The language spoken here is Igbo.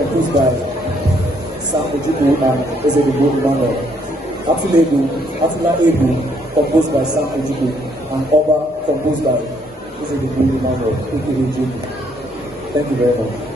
composed by Sam Ojukwu and EGWU. ATULA composed by Sam Ojukwu, and Awka composed by EGWU, aka EGWU. Thank you very much.